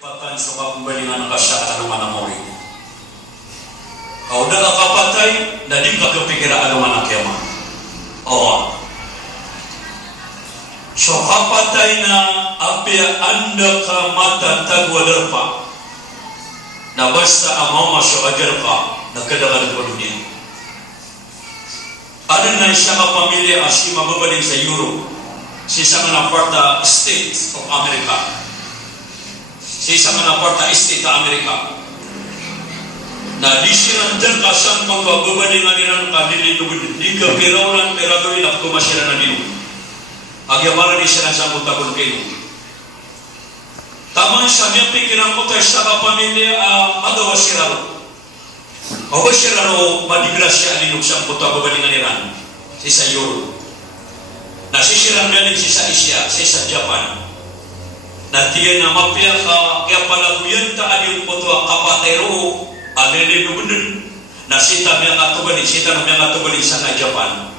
Patan suka kembali dengan kasya mana mori. Kau dah kapatay, nadi ka kepikiran mana kiamat. Oh, so kapatay na api anda ka mata tagwa derpa. Na basta amaw masyo ajar ka nakadagan ko dunia. Ada na isang pamilya asi mababaling sa Europe. Si isang naparta States of America. Si isang naparta State of America. Na di sinandan kasang pagbabaling nga nilang kanili tubod. Di ka piraulan peragawin at kumasira na nilo. Agyamara di siya sa mutakon kayo. Taman sa miyang pikiran ko tayo sa pamilya agawa siraro. Agawa siraro madigrasya alinok sa pagbabaling nilang si sa Europe. Nasisirang galing si sa Asia, si sa Japan. Natiyan na mapya ka, kaya palaguyan ta aling potwa kapatero, alele nubunun. Nasita niya katubalin, sita na niya katubalin sa na Japan.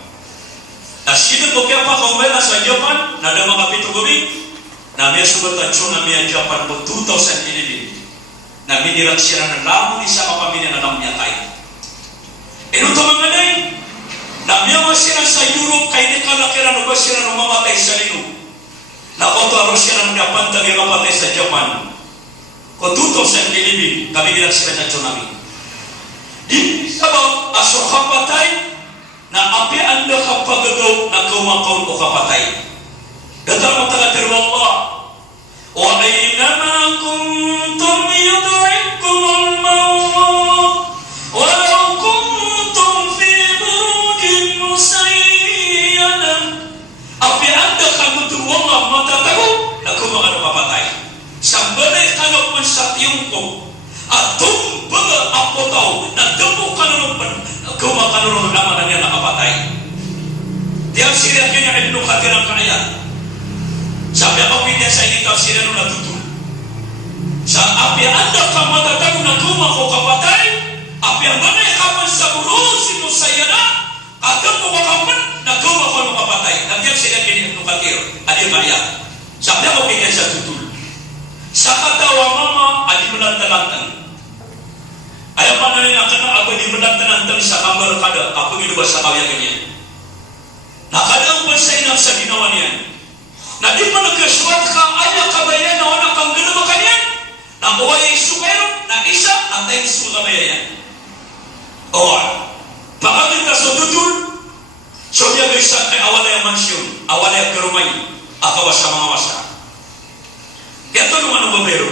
Nasita mo kaya pa kaumay na sa Japan, nada mga pitugabi, na miya subatatso na miya Japan po 2011. Na minirak siya na lamang isa kapamilya na lang niya kayo. Ito mga day, na miya masira sa Europe, kaya di kalakiran o ba sila nung mamatay sa lino. Nakoto siya ng Japan tabi kapatay sa Japan. Ko 2011 kami bilang sila na tsunami. Di sabaw aso kapatay na api anda kapagagaw na kumakaw ko kapatay. Datar mo tagatir Allah. Wa aynama kuntum yudrikum al-maut walau kuntum fi burujin musayyadah. Api anda kamutu Allah matatago na kumakaw kapatay. Sambalay kanok man sa tiyongko at tumbaga ako tao na damo kanunong kumakanunong naman na niya nakapatay. Diyan sila kanya Ibn Kathir ang kaya. Sabi ako pinya sa initaw sila nung natutul. Sa api anda ka matatago na kumakaw kapatay, api ang manay kapan sa burusin mo sa yana, at damo kapan na kumakaw mo kapatay. Diyan sila kanya Ibn Kathir, adil kaya. Sabi ako pinya sa tutul. Sa katawa mama, adi melantan-lantan. Ayaw pa na rin akan ako di melantan-lantan sa kambar kada. Ako ginubas sa kawya ganyan. Nakadang pa sa inang sa ginawa niyan. Na di pa nagkaswat ka, ayaw kabayan na walang kang ginawa kanyan. Na kuwaya isukero, na isa, at ay isukamaya yan. O, pakagin ka sa tutul. So niya guys, ay awalay mansyon, awalay karumay, akawas sa mga wasa. Ito naman ang babero.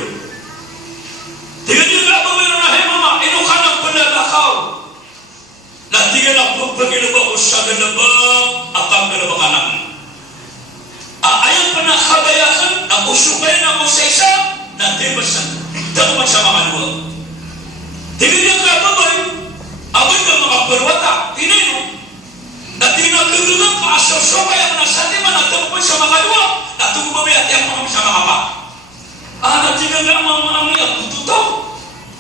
Tingnan niyo ka babero na, hey mama, ino ka ng panalakaw. Na tingnan ang pagpagilaba ko sa ganabang akang ganabang anak. Ayaw pa na kabayakan, na usukayan ako sa isa, na tibasan, dapat sa mga luwa. Tingnan niyo ka babay, awin ka mga perwata, tingnan niyo. Na tingnan kagagang kaasosokay ang nasatiman, na dapat sa mga luwa, na tungubabay at yung mga sa mga pa. Natingnan na mga ang kututaw.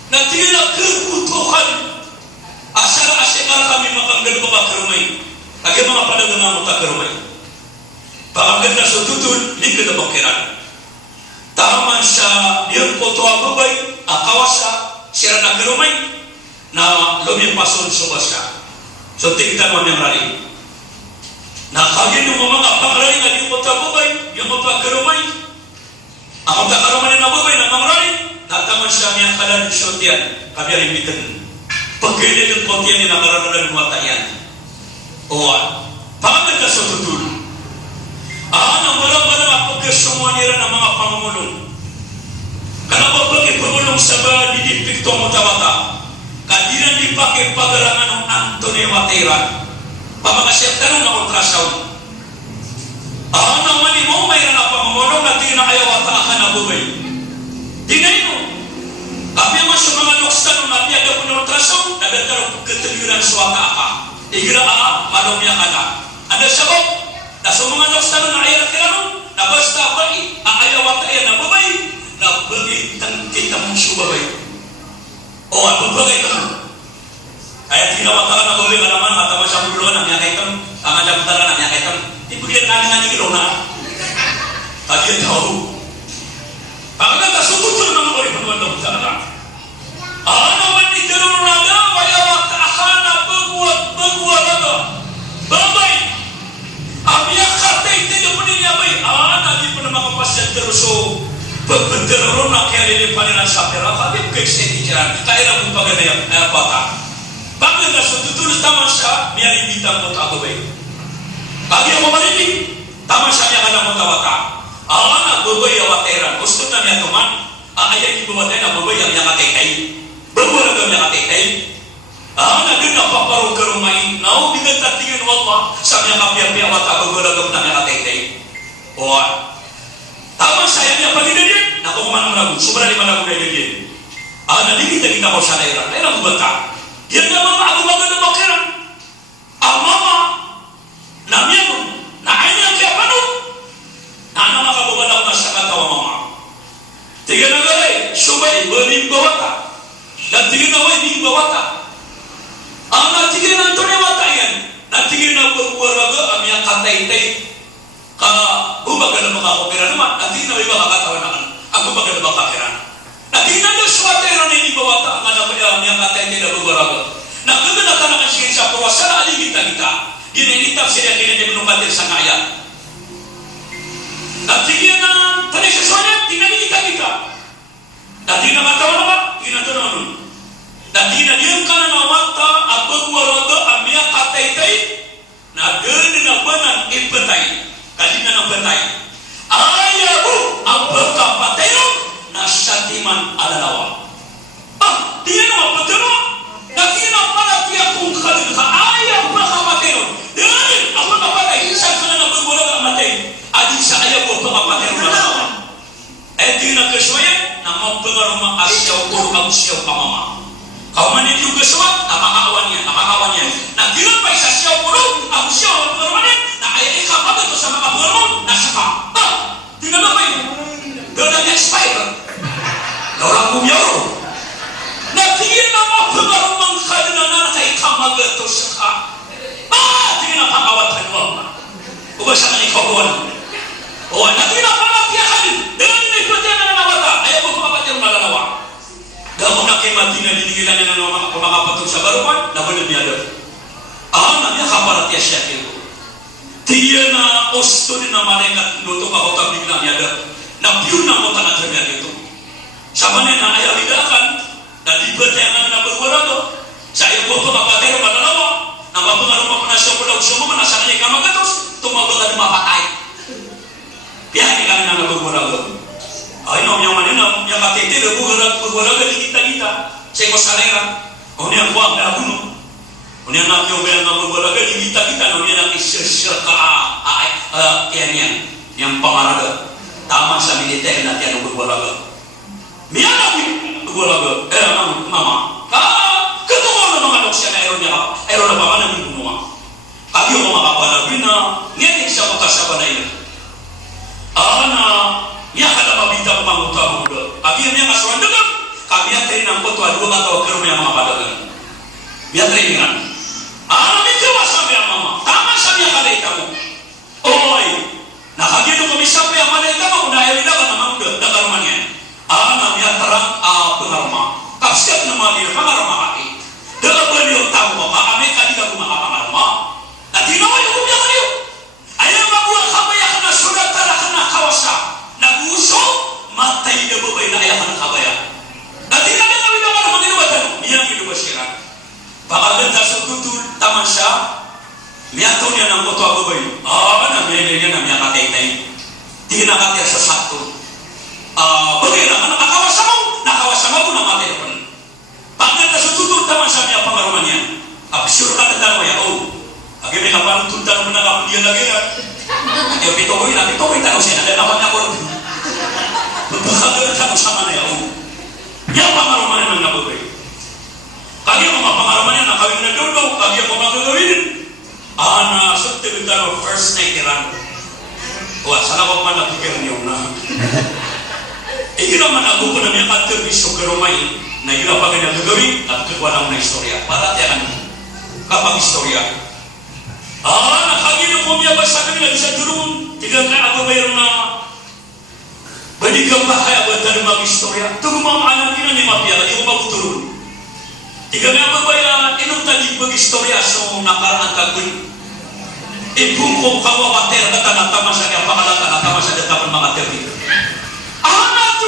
Natingnan na kebutuhan. Asal-asal kami makanggal baka kerumay. Lagi mga padagang mo ta kerumay. Pakanggal na sa tutul, hindi ka na bakiran. Taman sa yung kotoa babay, akawasa, sira na kerumay, na lumipason sa basa. So tingnan mo niyang rali. Nakagin yung mga pangrali nga yung kotoa babay, yung mga kerumay, ako tak karuman na babay na mangrali, nataman siya niyang kalan syontian, kami rimbitan. Pagkili ng kontiyan niya nakaraman ng matayan. Owa, pangalan ka sa tutul. Ang malang-malang ako kasumwa nila ng mga pangumulong. Kanapa pagkipagulong sa ba didipik to mo tabata, kadinan di pakai pagarangan ng Antonio Matera, pamakasyap tanong na ultrasound. Naman ni mo mayroon na pamamulong na tingin na ayaw at akan na bubay. Tingnan mo. Kami ang mas mga nuksan nung nabi agad po na ultrasound, nagagkaroon keteguran suwata aka. Igra malaw niya ka na. Ano sabab? Na sa mga nuksan nung ayaw at kinanong, na basta bali, ang ayaw at ayaw na bubay, na bagitang kita mong subabay. O, ang bubagay ka mo. Kaya tinawatakan na bubay ka naman, matawa sa buluhan, ang yakaitan, ang adamtaran, ang yakaitan. Ibigyan namin nga nigilo na. Kaya tahu. Pagkata sututul ng mga betul nak kaya di paniran sapera kaya kekse jalan kaya nak buka gaya bata bagi dah suatu tulis tamasha miari bintang kota agobai bagi yang ini tamasha yang ada kota bata anak agobai awateran ustaz yang teman ayah ibu wateran agobai yang atekai berbuat yang atekai anak kita paparu ke rumah ini nau digentar tingin Allah sampai yang api-api awat agobai yang atekai wah taman sayangnya apa tidak dia? Nak kemana mana pun, sumber dari mana pun dia. Ada di kita mau sadar, daerah bukan. Dia nama aku bagai nama keran. Mama, namanya pun, namanya siapa tu? Nama kamu bagai masyarakat tahu mama. Tiga negara, sumber beri bawata, dan tiga negara di bawata. Anak tiga nanti bawata yang, dan tiga negara berwarga, amnya kata itu. Kalau bagai nama kamu keran nama, nanti nabi bagai kata orang, aku bagai nama keran. Nanti nabi suatu orang ini bawa tak mana punya yang kata ini dah bergeraga. Nak kita nak nak sihir siapa wasara ali kita. Gini ini tafsir yang kini dia menungkatir sang ayat. Nanti dia nak tadi sesuatu tinggal kita. Nanti nak kata apa? Kita tu nak. Nanti dia kan nak wakta apa bergeraga ambil kata itu. Nak dia nak benar ipetai. Kajian nak betai. Ayahu apa kapatero nasyatiman alalawa. Dia nak betul. Nanti nak pada dia pun khadir. Ayah apa kapatero. Dia apa kapatero. Insan kena nak bergolak mati. Adi saya apa kapatero alalawa. Dia nak kesuai. Nama pengaruma asyau kuru kamu siau kamama. Kau mandi juga kesuai. Nama awannya. Nak kira paisa siau kuru. Aku siau pengarumanya. Nah ayah ini kapatero tu sama pengarum. Nak sekap. Tinggal apa ini? Dengan expire. Orang kumyau. Nanti nama pengaruh mengkajian anak ikan magetu sekak. Tinggal apa awat hanwal. Ubah sana ni kawan. Nanti nama dia hadir. Dengan ini perjalanan awata. Ayah buku apa yang malah awak. Dah nak mati nanti tinggal dengan nama pemakapan tu sabarupan. Dah boleh dia ada. Namanya kaparat ya syakir. Dia na osturi na malaikat nutuk ako tabiglang yada na piyon na mo tanat remyan itu sama na ayah lidakan na libertayangan na berwarago saya boto kapatero malalawa na mapengaruh penasya pulau semua menasanya kamagatos tumabaga mapatay pihak kami na berwarago ay no yang mana yang katete na berwarago di kita saya ko salera o niya kuwag na abuno Unia nak yang berwaraga di kita unia nak sesuatu yang pengaraga taman sa militer nanti anu berwaraga. Miana berwaraga mama. Ketemu na mga doksia na aero na pamana ni kumuma. Kami yung mga kapalabina niya sa kota na ina. Niya kada mabita ko mangutang muda. Kami niya kasuan dengan kami yang teri nang kota dua kata kerum yang mga padagan. Biar teringan. Itu sampai mama, taman sampai kali kamu. Nah kaki itu kami sampai mana kamu dah ada nama udah dah rumahnya. Namanya terang pengarma. Kapsiat nama dia pengarma kaki. Dalam beliau tahu bahwa Amerika di dalam pengarma. Nanti nama yang punya beliau. Ayah bawa kamu yang kena sudah kena kawasan. Nak usung mata dia berbeda ayah kena kabaya. Nanti nama kami dalam rumah itu betul. Yang itu bersyarat. Bagaimana tersukutul taman syah miatun yang nak foto aku bayi namanya namanya kata-kata tidak nak kata sesuatu bagaimana nakawasama pun nama telepon bagaimana tersukutul taman syah miat pengarumannya apa suruh kata tahu ya bagaimana kapan tuntan menangkap dia lagi ya dia pitoi tahu saya ada namanya aku bagaimana tahu sama ya yang pengarumannya nak bayi kami mau pengalamannya nak kawin na dulu, kami mau magagawin. Seperti kita first night kiran. Wah, sana ko mana pikir niyo na. Ira man ako ko na may kater biso ke rumah ini. Na ira pa kanya gagawin at kuwan na istorya. Para tiyan kapag istorya. Kami na mo miya basta kami na bisa turun. Tiga ka ako bayar na. Badi ka pa kaya buat tadi mag istorya. Tugumang anak ina ni mapia di ko magturun. Tiga memang bayar inum tadi beristorya so nakaraan kaguni. Ibung ko kawawater kata na tamasya kaya pangalata na tamasya na taman mga terbi. Anak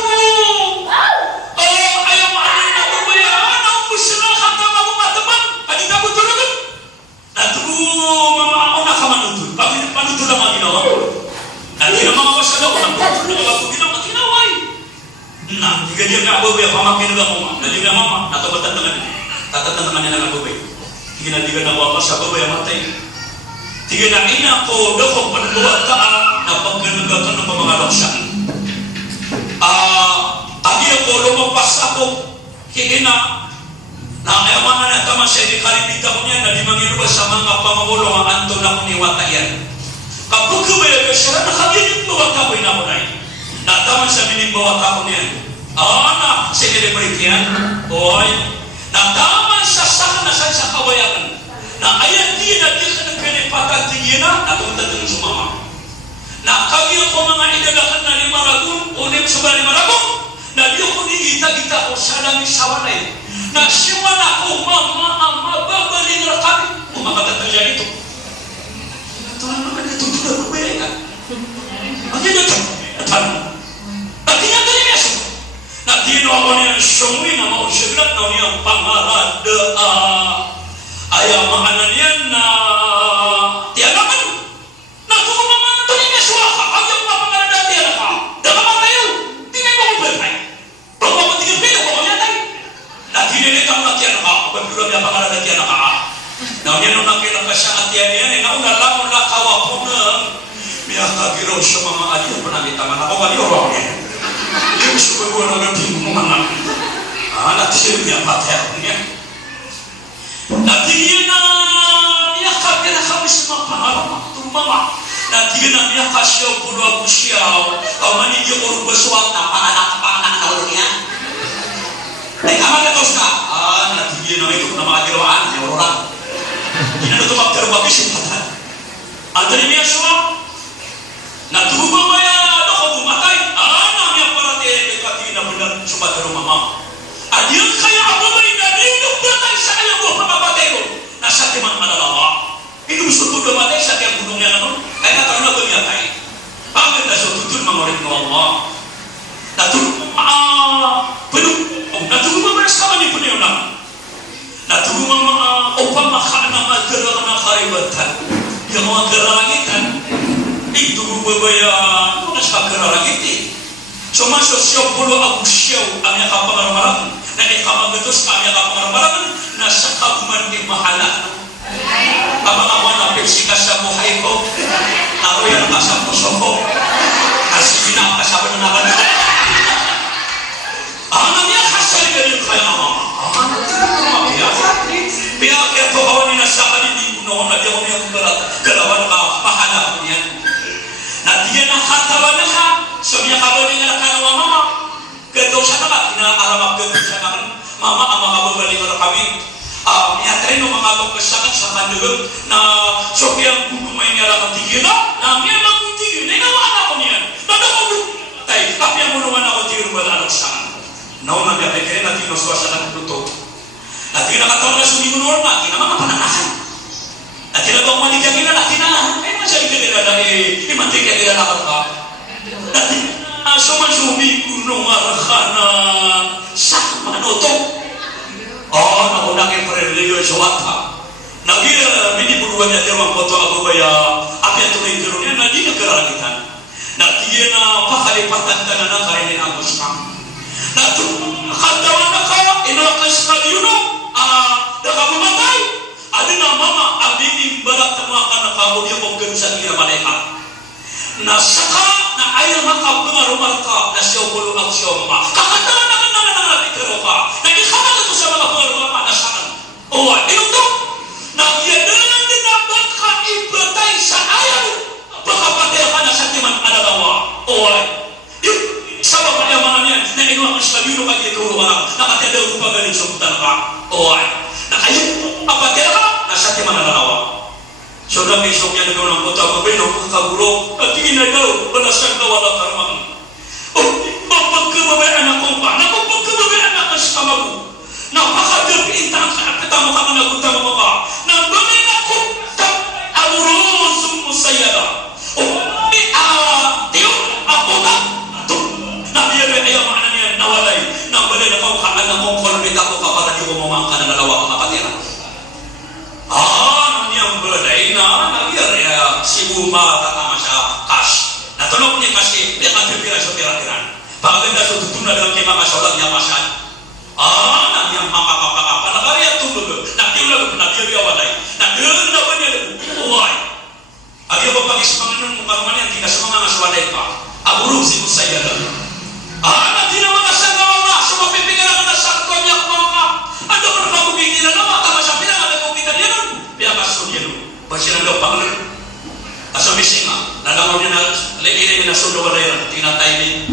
kita ko kapag di ko mamangka na dalawa ang kapatiran. Nanyang baladay na nagyari si Uma tatama siya cash. Natulog niya kasi dia kapipira sa pira-piran. Paganda sa tutuna dalam kay mga saulang niya masyad. Nanyang makakakaka. Nakariya tulog. Nakiulag na biyawaday. Nagdurog na ba niya uway. Agyo ba pag-isipang nun kung karuman yan, tina sa mga aswaday pa. Aburo si Musaya lang. Di na mga sanggawa nga. So mapipigala ka na sakto niya kung mga. Ano ba na pagkukikila na mga tama siya pinang at kukita niya nun. Piya kaso niya nun. Pag siya daw pangalan. Asa missing nga. Nalangaw niya na. Lili niya na sundo wala yun. Tinatay niya.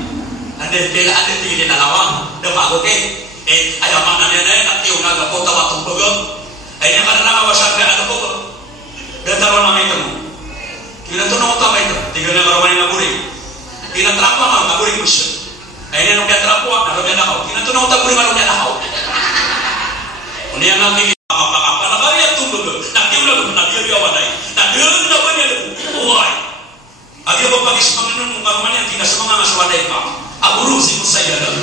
Ande pila ande tingin na lawang. Nabago kay. Ayaman na niya na yun. At yung nagapo tawatong bagong. Ay niya ka na nakawasan kaya ano po ba. Dataro na may tamo. Kinatunaw ko tamay ito. Tingnan na karuman yung naburi. Kinatrapo ang naburi ko siya. Ay niya nung kiatrapo ang naroon niya nakaw. Kinatunaw ko taburi marong niya nakaw. Kung niya nang tingin makakakaka. Nakariya tulog. Nakiulag. Nabiyawaday. Nagdurog na ba niya uway. Agyo ba pag-isipang nun kung karuman yan. Tina sa mga aswaday pa. Aburo si Musaya lang.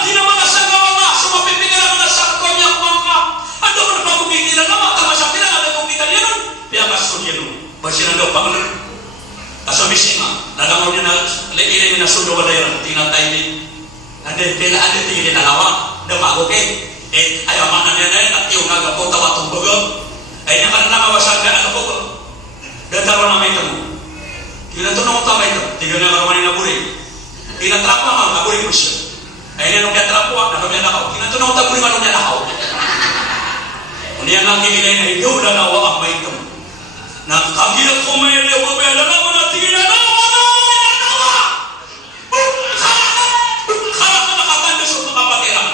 Di na mga sanggawa nga. So mapipigala ka na sakto niya kung mga. Ano ba na pagkukikila na mga tama siya pinang at kukita niya nun. Piya kaso niya nun. Pagsinan daw pangalan. Kaso missing nga. Nalangaw niya na. Lili niya na sundo wala yun. Tinatay niya. Ande pila ande tingin na lawang. Nabago kay. Ayaman na niya na yun. At yung nagapo tawatong bagong. Ay niya ka na nakawasan kaya ano po ba. Dataro na may tamo. Kinatunaw ko tamay ito. Tingnan na karuman yung naburi. Kinatrapo ang naburi ko siya. Ay niya nung kiatrapo ang naroon niya nakaw. Kinatunaw ko taburi marong niya nakaw. Kung niya nang kikilay na ikaw lalawa ang may tamo. Nakagilat ko may liyawa ba yan lalawa na tingin na lalawa. Kala ka nakakanda sa kapatiran.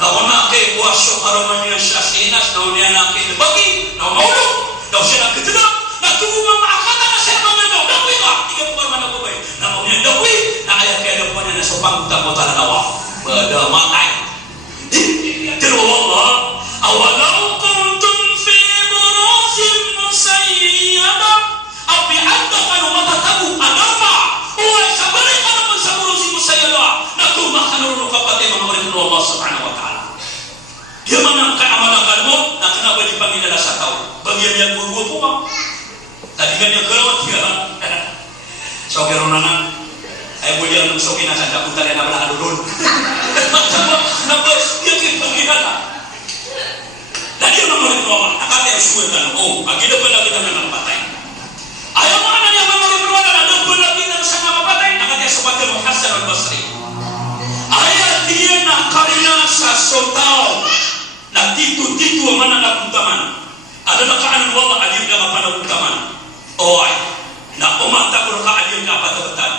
Nauna kay buwasyo karuman niya siya sinas. Nauna niya na kay bagi. Naumaulo. Daw siya nagkatilang. Nagtugumang maakata na siya mga daw. Dawi ka. Ikaw po naman ako ba. Nauna niya dawi. Nakaya kaya daw po niya na sa pangutang mo talalawa. Bada matay. Pero Allah. Awalaw kuntum fi burusin musayyada. Api anda ka nung matatago. Anama. Uway sa balik ka naman sa burusin musayyada. Natumah ka nung kapatid mga ulit ng Allah subhanahu wa ta'ala. Yung mga kaamalakan mo, na kenapa dipanggil sa tao. Bagian yang buruk po ka. Tadi kan yang kelawat ya. So kira nana. Ay boleh ang sokin na sa daputan na wala adulon. Na bos dia kipagihan. Dadi ang mga tuwa, akate ang suwatan. Agila pa lagi na nang patay. Ayaw mo na niya mga tuwa na dapat lagi na sa mga patay. Akate sa patay mo Hasan al-Basri. Ayaw dia na karina sa sotao. Na titu-titu ang mana nagutaman. Adalah kaanan wala adir na mapanagutaman. Ay, na umata ko ka adir na patabatan.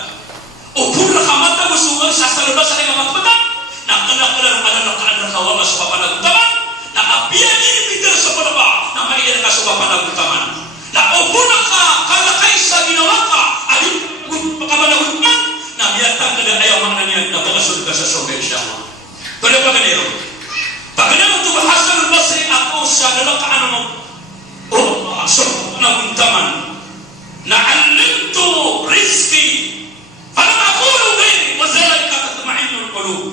Upur na kamata mo suwag sa salabas sa patabatan. Na kanakalan adalah kaanan ka wala sa papanagutaman. Na kapiyan ini bitir sa panaba. Na maiyan ka sa papanagutaman. Na upur na ka kalakay sa ginawa ka. Adir pagkamanagutaman. Na biyatang kada ayaw mga niya na pagasunod ka sa sobe insyaAllah. Tuloy pa ganito. Pagkana mo Hasan al-Basri ako siya adalah kaanan mo. So, naguntaman. Na'alimtu rizki. Falam aqulu ghairi wa zalika tatma'innul qulub.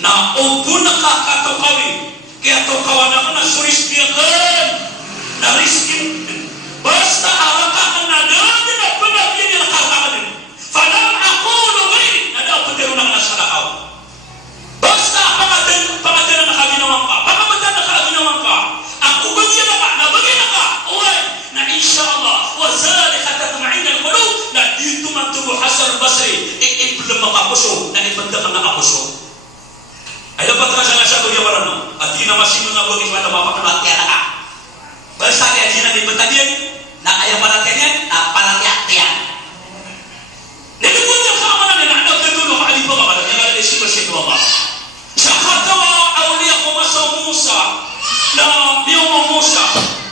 Na upo na kakatukawi. Kaya tukawan ako na surisdiyakan. Na rizki. Basta arakakan na dati na panagin niya nakakakanin. Falam aqulu ghairi. Na daw patiro na nasa lakaw. Basta pangatan na kaginawan ka. Pangkamatan na kaginawan ka. Ako bagyan na ka. Nabagyan na ka. Uy. Na insyaAllah. Wazalika tatma'in al-qulub. Na dito man tubo Hasan al-Basri. Ikiplam makapuso. Na ipanda ka nakapuso. Ay dapat ka sa nasa kuya warano. At di na masino na bagay wala mapakamatiya na ka. Basta kaya di na ipatagyan. Na kaya panatiyan yan. Na panatiyan. Nagpunta ka man na anak na tulong ka alipa ka. Naglalagay si Masjid Allah. Sa katawa awliya ko masaw Musa. Na niyong Musa.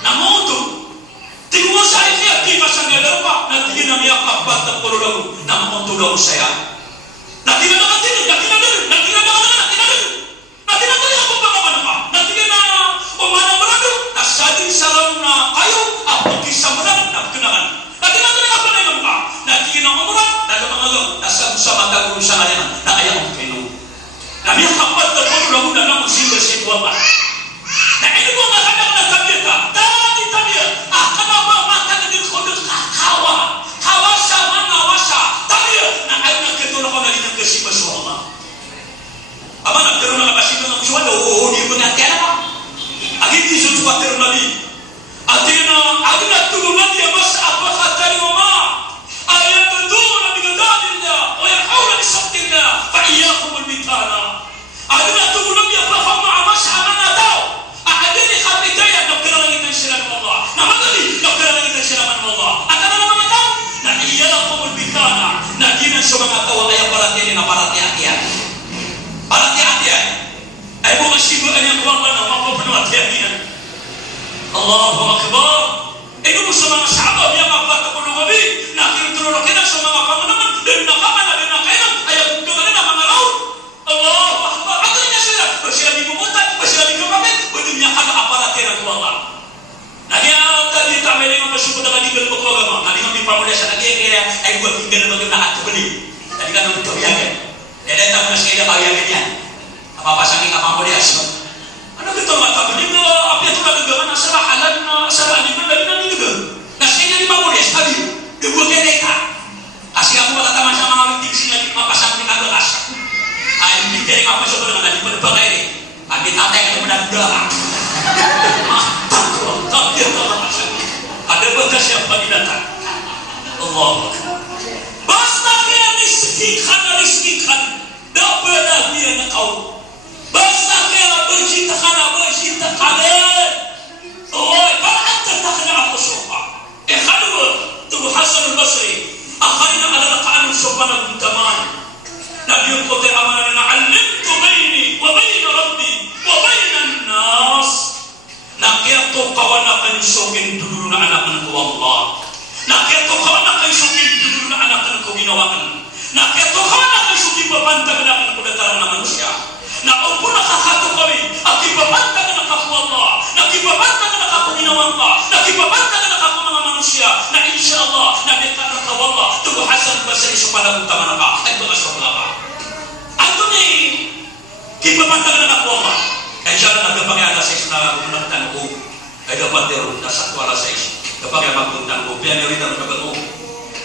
Na muto. Tingwa sa ikiya, di ba sa ngalapa, na tingin na niya kapat ng kululago, na mamunto daw saya. Na tingin na katinod, na tinadun, na tinadun, na tinadun. Na tinadun ako pagkaman ka, na tingin na umanang marado, na sading salam na kayo, ang pag-isa mo lang, na pagkinakan. Na tinadun ka pa na yung ka, na tingin na umuran, na lumangagaw, na sa mata ko siya kanya, na ayaw ang kayo. Na niya kapat ng kululago, Allah. Nah ini gua nggak ada kena tabiat tak? Tadi tabiat. Kenapa makan dengan kode kawa? Kawasa mana wasa? Tabiat. Nah anak ketolak orang yang kasih bersuara. Apa nak terus nak kasih dengan bersuara? Oh dia pengertian apa? Agak itu suatu terlalu. Atina agna turun dia mas apa khatari mama. Ayat berdua dengan dalilnya. Wa yahawla bisabtillah. Fa iyyakum al-mitana. Agna turun dia faham mas amana tahu. Adili khabitaya nakira lagi tansiran Allah. Nama tadi nakira lagi tansiran Allah. Atana nama tahu. Na iyyakum al-mitana. Na kina semangat tahu ayat perhatian na perhatian. Perhatian. Ai bukan sibuk yang kuat nama apa perhatian. Allahu Akbar. Itu bersama sahabat yang apa tak perlu lebih. Nak terus kita semua kamu teman dan nak apa nak kainan ayat dengan nama Allah. Allahu Akbar. Akhirnya sudah bersiap di Bukutan, bersiap di Kabupaten, berdunia ada aparat yang Allah. Nah dia tadi tak boleh bersyukur dengan di dalam agama. Nah dengan pemulai sana dia kira ai buat tinggal bagaimana hati beli. Tadi kan untuk biakan. Dia tak pernah sekali bayangannya. Apa saking apa boleh asal. Anak kita mata beli apa itu nak gegan asal halal asal ani benda ini gegan. Nasinya di mana boleh sekali. Dua keneka. Kasih aku kata macam mana di sini apa saking ada asal. Ai dari apa sebenarnya di berbagai ini. Ambil kata yang benar benar. Tak ada bekas yang bagi datang. Allah. Basta kaya rizkikan. Tak pernah dia nak kau. Basta kaya bercinta kalian. Oh, kalau anda tak kena apa sopa. Kedua, tu Hasan al-Basri. Akhirnya adalah keadaan sopan dan taman. Nabi Qutb amanah na'allimtu baini wa baina rabbi wa baina an-nas. Nakiatu kawan akan sokin dulu anak-anak Allah. Nakiatu kawan akan sokin dulu anak-anak ginawan. Nakiatu kawan akan sokin berbantah anak-anak kedataran manusia. Na umpun nakakatu kami, akibabantah na nakaku Allah, nakibabantah na nakaku ginawan Allah, nakibabantah na nakaku mga manusia, na insyaAllah, na dekara ka Allah, tubuh Hasan Basri supaya utama naka, ay ito na siya ka. Ito ni, kibabantah na nakaku Allah, kaya siya na nagpapagyan sa isang nagpunaktan ko, kaya dapat din, nasa tuwala sa isang, kapag magpuntan ko, piyan nyo rin ang kabago,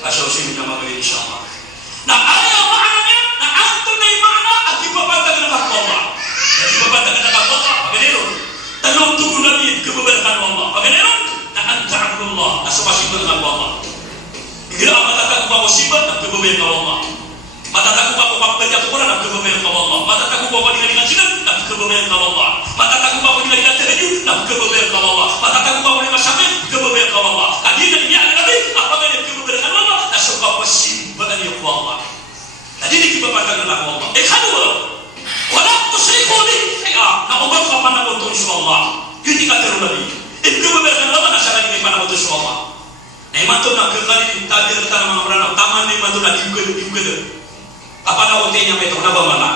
asyosin niya magaling insyaAllah. Na ayaw maana niya, na anto na yung maana, at ibabantah na nakaku Allah. Ibabantah na nakaku Allah, pagkaniron. Tanong tubo namin, kababarkan Allah. Pagkaniron, na anta'abullah, na sumasibot ng Allah. Hindi ang matatago pa ko sibat, na kababayan ka Allah. Matatago pa ko pagpagya ko na, na kababayan ka Allah. Matatago pa ko nilalingan sinan, na kababayan ka Allah. Matatago pa ko nilalingan tahajud, na kababayan ka Allah. Matatago pa ko nilalingan sakit, kababayan ka Allah. Kadina niya ang nabi, apagay ang kababayan ka Allah, na sumasibot ng Allah. Jadi di kibabantah na Allah. Kedua, wala tusriku bihi syai'a. Na ubat ka pa na uto insyaallah. Hindi ka terlalu. Ikibabantah na na sa lagi pa na uto insyaallah. Na imanto na kagali tadir ta mga marana taman ni imanto na dibgede. Apa na uto niya may na ba mala.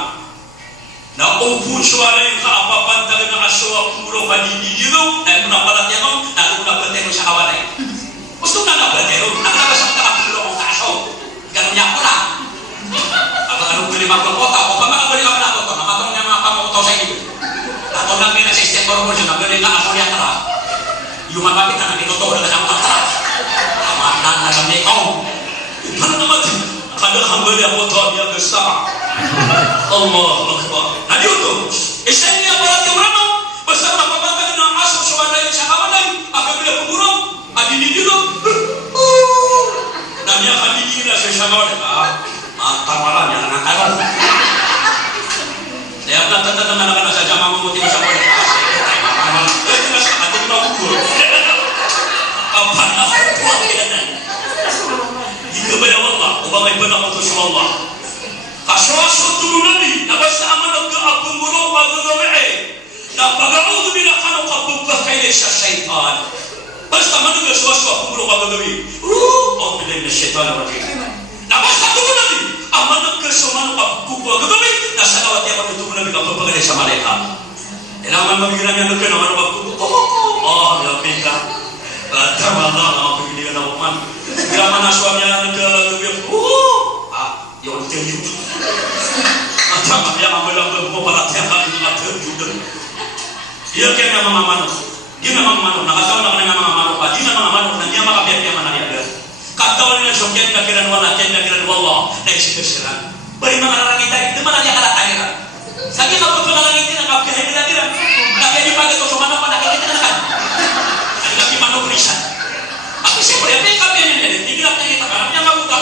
Na upo suara yung kaapapantag na aswa kumuro kadididiro na muna palat yan na muna patero sa kawanay. Gusto na patero. Nakakaba sa kakapuro kong kasaw. Ganun niya ko na. Anong beli magkakota o pag beli ka na kota nakatong niya mga kamakota sa iyo atong nang na system corporation na beli nga ako yan tara yung mapapit na naginoto na ang tara amatan na kami ikaw paano naman kada kang beli ako to ang gusto Allah Akbar na dito isa niya para tiwrano basta napapatag ng aso sa walay sa kawalan ang beli ako burong adini dito na niya kanina sa sagawan tawaran yang anak kawan. Saya pernah tentang anak-anak saja mau mengutip masa pada kasih. Itu masih ada di bawah kubur. Apa nak buat kita? Jika bela Allah, ubangai benar untuk Allah. Kasih turun nabi, nabas amanah ke abu muru bagagawe. Napagaudu bila kanu kabubah kaya syaitan. Basta manusia suasana muru bagagawe. Oh, bila ini syaitan rajim. Nabas turun nabi. Amanat kesuman kubu agami nasa kawat yang itu nabi kapag sa malaikat. Ilaman mabigyan niya ng naman kubu. Oh, ya pinta. Tama na ako pagilian na man. Graman na suamya naglubi. Yung terjun. Tama ya amalang mo para tiyak ang terjun. Iya kaya mga manok. Di na mga manok. Nakataon na ka ng mga manok. Di na mga manok. Nandiyan makapiyat niya manariaga. Katawan na siyokyan na kiranwala. Kaya na kiranwala. Na isikasiran. Bari mga narangitay. Di man nandiyan kalakaniran. Sabi ka po nalangitin ang kapyahin nila tiran. Nakaya di pagkat ko manok pa nakikita na kan. Ang laki manok risan. Ako siyempre, may kapyahin nila. Tigilap na kita ka. Niya mabuka.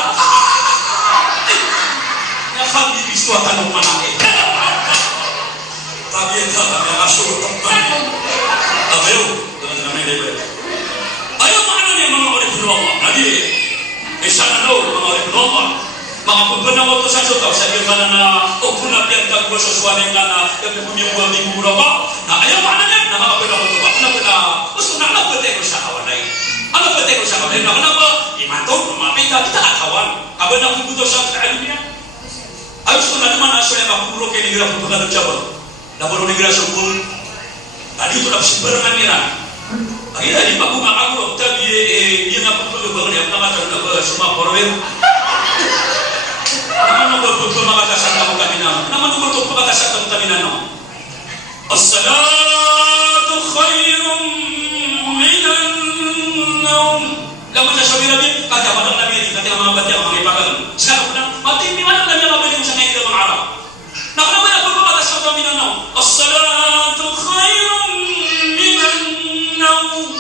Niya kami bisto at anong manakit. Tabi ito, tabi ang asyur. Tabi yun. Ayaw maano niya mga ulit ng Allah. Nabi, sana daw mga ulit ng Allah. Mga pagpanaw ito sa sutaw, sabi ka na upuna piyantag mo sa suwanin ka na bumibuwa di mura ba? Na ayaw maano niya, na mga panaw ito ba? Ano na, gusto na alam pwede ko siya kawanay. Ano pwede ko siya kawanay? Na ba? Imatong, lumapit na, kita katawan. Aba na kubuto siya sa alim niya. Ayos ko na naman aso niya makukulo kay negra pagpagano jabon. Nabaro negra sumul. Tadi itu dapat sebarangan nira. Akhirnya di bagu makagulo tapi dia nak perlu bangun yang nama cara nak semua korwin. Nama nak betul mengatakan kamu kamina. Nama nak betul mengatakan kamu kamina no. As-salatu khairun minan naum. Lama saya sabi nabi kata pada nabi ini kata nama baca mengenai pagal. Sekarang pun mati di mana nabi nabi yang sangat itu mengarah. Nak nama nak betul mengatakan kamu kamina no. As-salatu khairun minan naum.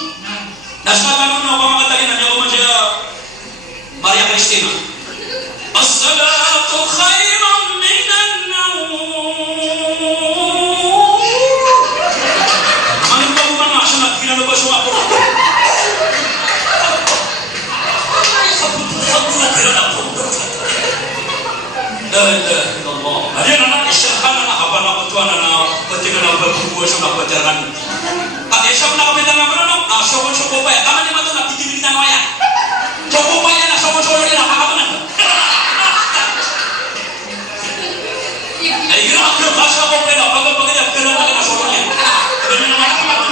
Nasaban na mga kataginan niya kumadya Maria Cristina. As-salatu khairun minan naum. Anong ba mo na siya nagkinalabas yung ako? La ilaha illallah. Ayan na isyahan na habang nakutuan na pati na nagbabubuhay sa nagbajaran. Kaya siya kung nakapitan naman ano, sokon-sokon pa yan. Tama niya ito, napitigilitan mo yan. Sokon pa yan, sokon-sokon nila, kakabanan. Ay, grabe, basa ko pala, pagkagpagkagap, kailan natin na sokon yan. Ganyan naman ako naman.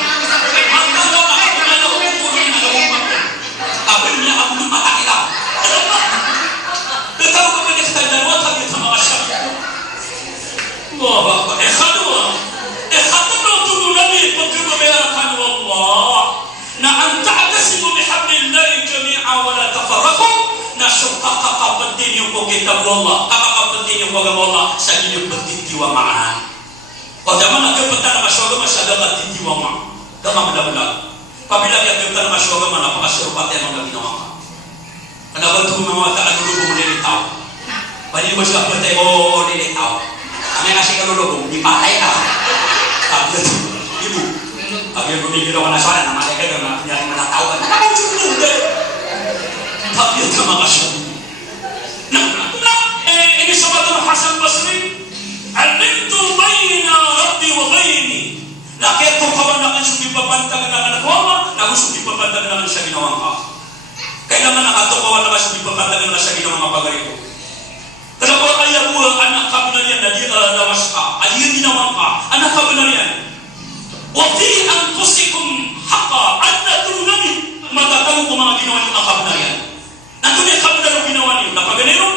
Hanggang daw, nakakulan ako, puro yung nagawang abin niya, abulong mata kita. Nagtawag ko pa niya sa dalawa, sabi sa mga sabi ko. Allah, na an ta'tasimu bihablillahi jami'a wa la tafarraqu na syukaka kapentin yung kitab Allah kakapentin yung agama Allah sa inyong pagtitiwa ma'an pagdaman na kepetan na masyarakat masyarakat titiwa ma'an dalam benar-benar apabila yang kepetan na masyarakat napakasurupat yang mga ginawa ka kanabantu mga takalulubong nilitaw pwede mo siya patay o nilitaw kami nga siya kalulubong ipatay ka sabi ibu Agar berpikir orang Nasrani nama mereka dengan yang mana tahu kan? Kamu cukup deh. Tapi terima kasih. Ini sahabat Hasan Basri. Alimtu baina Rabbi wa baini. Lakit tu kawan nak suki pabantang dengan Allah, nak suki pabantang dengan syagina wangka. Kailangan nak atau kawan nak suki pabantang dengan syagina wangka pagariku. Kenapa ayah buah anak kabinarian dan dia damaska, ayah dina wangka, anak kabinarian. Wafiri anfusikum haqqa anna tunani maka kamu mga ginawa niyo ang kabinarian. Nantunay kabinarian ang ginawa niyo. Napaganero,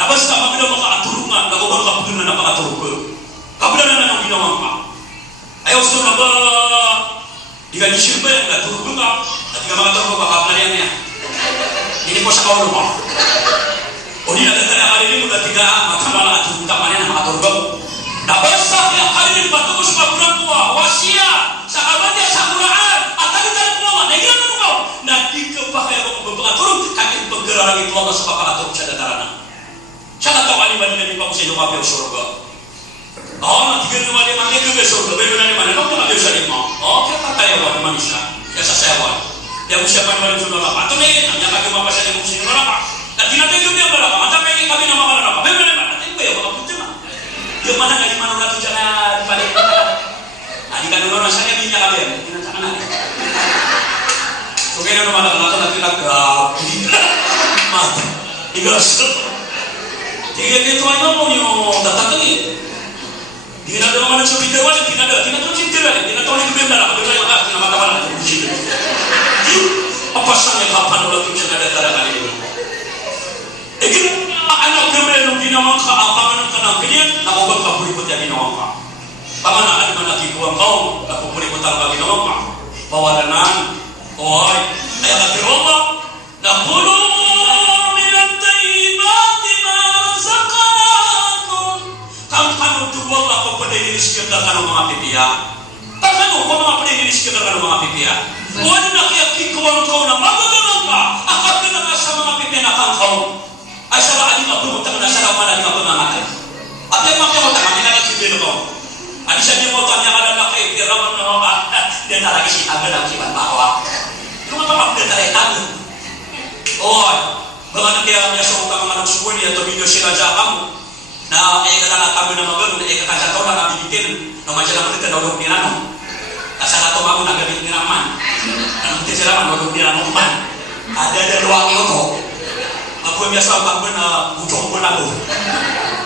nabasta maganda makaatulungan, nagubang kapagin na napakatulungan. Kabinarian ang ginawa ka. Ayaw gusto na ba, di ka nisir ba yan, natulungan ka, at di ka makatulungan ka kabinarian niya. Hindi po sa kaulo mo. O di natatala ka rin mo, at di ka matamala at tulungan ka niya na makatulungan mo. Nabasa niya kalilim patungos pagulang mo wasya sa kabatya sa Quran at talitan mo na gano'n mo na di ka pa kaya kung magpapatulog kahit pagkararang ito Allah sa papakatulog siya natarana siya natawa ni Manila ni Pagusay lumapi ang surga natigal naman yung mga kagay surga pero na naman ano kung nabiyos sa lima kaya patayawan naman siya kaya sasayawan kaya kung siya pa naman yung surga pa tunin ang yakagay mapasya ni Pagusay naman pa na tinatay yung mga malaka matapay kami na mga malaka pero naman natin ba yung mga puti na yung mana nga yung manong natin siya na dipalik na di kanulong na siya niya kami yan tinataka na so kaya naman natin natin nag-grabe mata igasal tingnan nito ano mo yung datatangin di na naman sa biterwan di na tinatulong si biterwan di na tawag yung bimna na kapag yung akin na matawa na ito papasang yung kapanulat yung siya na datara kanina anak kami nung ginawa ka, abangan ng kanang ganyan, nakubag ka pulipot yan ginawa ka. Pamana ada mana kikuang kau, aku pun ikut tanpa ginawa ma. Bawalanan, oi, ayat Allah, nakulu minat taibati ma razaqnakum. Kamu tu Allah kau pada diri sekitar kamu mga pipia. Kamu kau mga pada diri sekitar kamu mga pipia. Wala na kaya kikuang kau na magagalang ka. Akap ka na sa mga pipia na kang kau. Ay sa aling ako utang na sa laman aling ako nangatay. At yung mga utang kami na nagsibilo ko. Ano siya niyo mo tanya ka na kay pirawan na mga dia tak lagi si tagal lang si Banbawa. Yung mga kapag dia tayo tagal. Oy, mga kaya niya sa utang mga nagsuwan niya tuminyo sila dyan kamu. Na kaya ka na kami na magano na ikatan sa taon na nabibitin. Nung masya naman ito naulog ni Rano. Kasi nato mamu nagamit ni Raman. Anong ito sila man naulog ni Rano man. Ada luwag ito. Ako yung biasa ang pagban na butong ko na ko.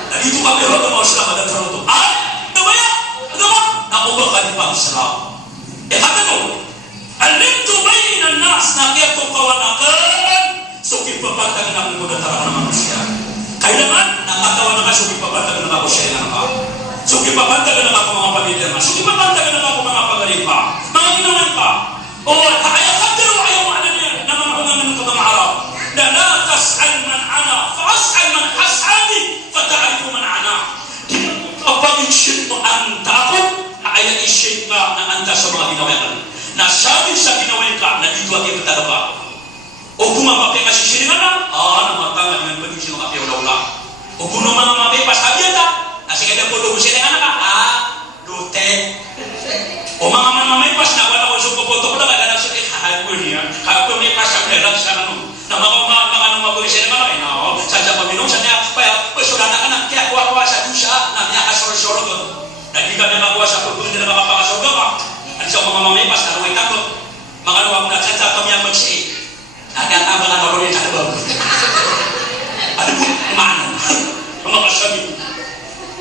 Na dito kami ito mga sila madataro ito. Ah! Ano ba yan? Ano ba? Nakuha ka di pang sarap. Kata mo, alimtu bayin ang nas na kaya kong kawanakan. So kipapagtag na kung kudatara ng manusia. Kailangan nakatawa na ka, so kipapagtag na ako siya ng ka. So kipapagtag na ako mga pamilya na. So kipapagtag na ako mga pagaling pa. Mga ginawan pa. O kaya katiro ayaw mo alam yan na mga unang ka mga Arab. Na la tas'al man ana, fa'as'al man as'ali, fata'arifu man ana. Kapag isyit mo ang takot, ayat isyit ka na anta sa mga ginawayan. Nasabi sa ginawayan ka na dito at ipatala pa. O kung mamapi ka sisiringan na, namatanga dengan penuh sino mapi ula-ula. O kung naman mamapi pas sabihan ka, nasi kaya po doon siringan na ka, lute. O mga mamamay pas na wala ko sa pupunto ko na kaya nasa kahal ko niya, kahal ko may pas sa pera sa ano, na mga mabuli siringan na, sadya paminong sa niya, kaya pasulana ka na, kaya kuha-kuha sa dusa, na niya kasoro-soro doon. Dahil kami nakakuha sa pagpunto nila makapakasoga ka. At sa mga mamipas, na may takot. Mga luwag na sa kami ang magsiit. Nagkatama na ako rin sa lubog. Ano po? Umano. Mga kasabi.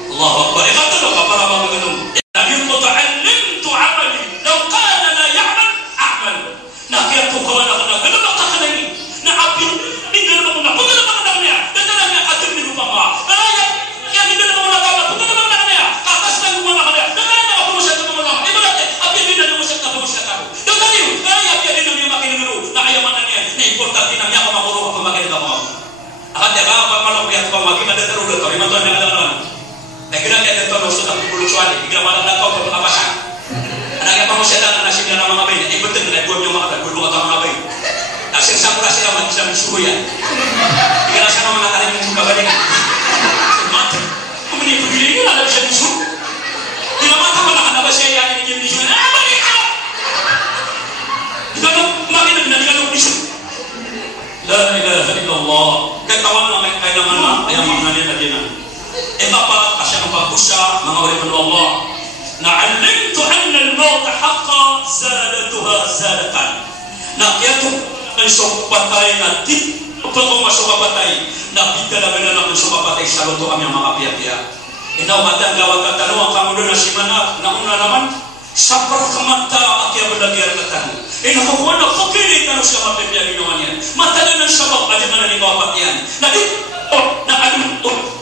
Allahu Akbar. Ikatulog ka para mga ganun. Nabi mo ta'alimtu amali. Law kana na ya'mal, a'mal. Nakiyat ko kawan ako na ganun ang kakanay. Na apin. Hindi naman ko na. Punta naman ka na kanya. Ganda lang niya. Atim ni Lupang ka. Kaya hindi naman ko natama. Punta naman na kanya. Katas na lumang na kanya. Ganda na ako musya ng mga lang. Ito natin. Apin din na lumusya na lumusya ka. Ganda niyo. Kaya apin din na niya makiniguro. Nakayaman na niya. Na importante na niya kung makuro ka makinig ako. Akat ya ka. Pagmalong kung maging nadataro ka. Lima tuan na kadang-kadang. Nagkira kaya dito no sudah pulusuan ni kira malam nakau ke kapasan. Anaknya pengusaha dan nasib yang nama ngapain? Betul dengan dua nyoma dan dua kata ngapain? Nasib sampura sila mati sa misuya. Kira sana mengatakan yang suka banyak. Mati. Kemudian begini ada bisa musuh. Tidak mata mana kan apa saya yang ini musuh. Apa ni? Kita makin dengan dia musuh. La ilaha illallah. Katawan nama kaya mana ayam mengalir adina. Bapa asya bagusya mga wali ng Allah. Na'alimtu anna al-maut haqqa zadatuha zadatan. Nakyatu ang sopatay na tip pagkong masopatay na bigala na ng sopatay sa luto kami ang mga piya-piya. Inaw matang gawat katanong kamu doon na si Manak na una naman sapar kamata akya balagyan katanu. Inakukuha na fakilit na sa mga piya ginawa niya. Matalan ng sabak aja man ang iwapat yan. Na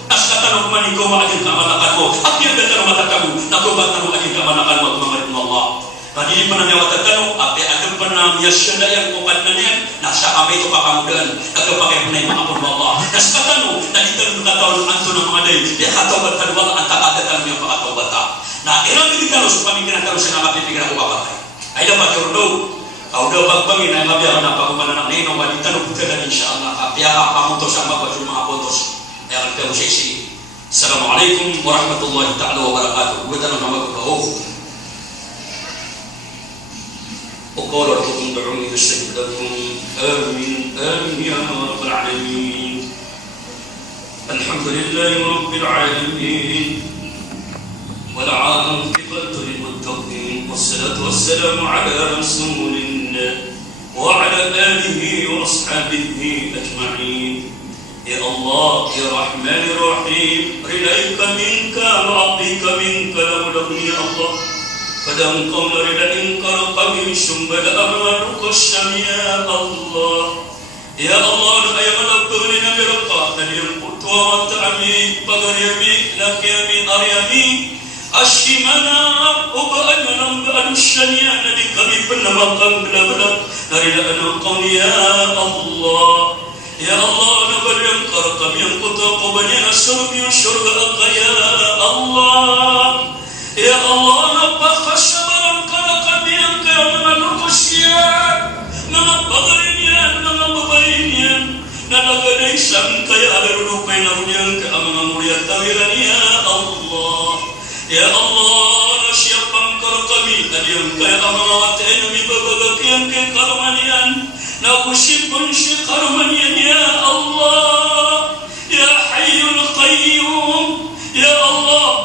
Askatan manigo maajin kamanakan mo. Akhir datang mata kamu. Nakubat kamu ajin kamanakan mo mga Allah. Tadi pernah nyawat tanu, ape ada pernah biasa yang kopan nanya. Nasa kami itu pakamudan. Nagpakai punay mga Allah. Naskatanu, nalito kataon anto na mga day. Dia kataw tan wala anta adatan yang pakataw bata. Na ilang dikalo sa pamikiran karo sa napipigiran ko papatay. Ay dapat jordo. Kau dah bagbangin ay mabiyahan na pagkumanan ng nino walitan ko kada insyaallah. Ape pamutos ang mabajul mga potos. Yang kita usisi. Assalamualaikum warahmatullahi ta'ala wabarakatuh. Kita nak nama kau. Uqala rabbukum ud'uni astajib lakum. Amin amin ya rabbal alamin. Alhamdulillahi rabbil alamin. Wal 'aqibatu lil muttaqin. Wassalatu wassalamu ala rasulillah wa ala alihi wa ashabihi ajma'in. Ya Allah, Ya Rahman, Ya Rahim, ridhaika minka, ma'abdika minka, lamulahum ya Allah. Padang kau narida ingkar kami sumbada amaluka syam ya Allah. Ya Allah, ayam alabduni nabi rakah, nabi putua wa ta'ami, pagariami, lakiami, aryami, Hashimana ubaan nambaan syanya nadi kami penamakan belah-belah dari anak kau ya Allah. Ya Allah nabal yang kar kami yang kota qobanya nasrbi syurga ya Allah. Ya Allah napa khasyabaran kara kami yang kaya menganukusya nangapagarinya nangababayinya nalagadai sangkaya agarudupay narunyang kaamangamuliat tawiran ya Allah. Ya Allah nasyapang kara kami adiyang kaya amangawatay namibabagakian kaya karmanian nakusipun si karmanian ya Allah. Ya Hayyul Qayyum ya Allah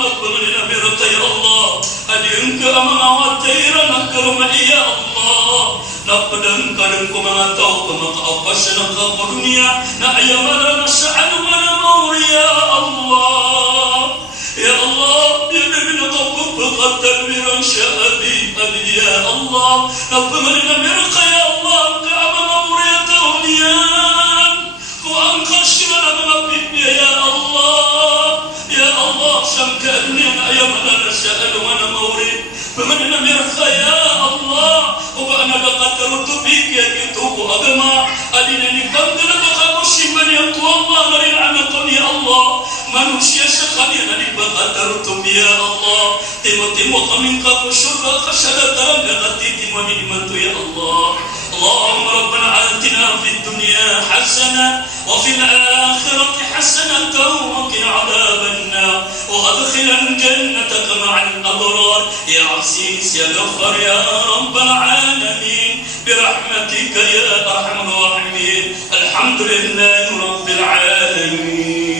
nagpangalina merata ya Allah adiyang ka amangawatay ranang karmanian ya Allah. Napadang kadang ko mga tao kumakaapas sa nakakurunia na ayamala na sa anuman ang mauri ya Allah. Ya Allah, ya Nabi nakapagpakat talwiran siya abi ya Allah. Nagpamalin na meron ka ya Allah ka ang mga mauri at taon niyan. Kung ang kasya na mga bibya ya Allah. Ya Allah, siyang kaanunia na ayamala na sa anuman ang mauri. Pamalin na meron ka ya Allah. Uba nakakatarutubi kaya kituko agama alinanikan ka nakakamusimban ya ku Allah marin anak kami ya Allah manusia sekali nakakatarutubi ya Allah timo-timo kaming kapusyurga kasadataran nakatiti maminimantu ya Allah. Allahumma rabbana atina fid dunya hasanah wa fil akhirati hasanah wa qina adhaban nar wa adkhilna jannataka ma'al abrar ya aziz ya ghaffar ya rabbal alamin برحمتك يا أرحم الراحمين. الحمد لله رب العالمين.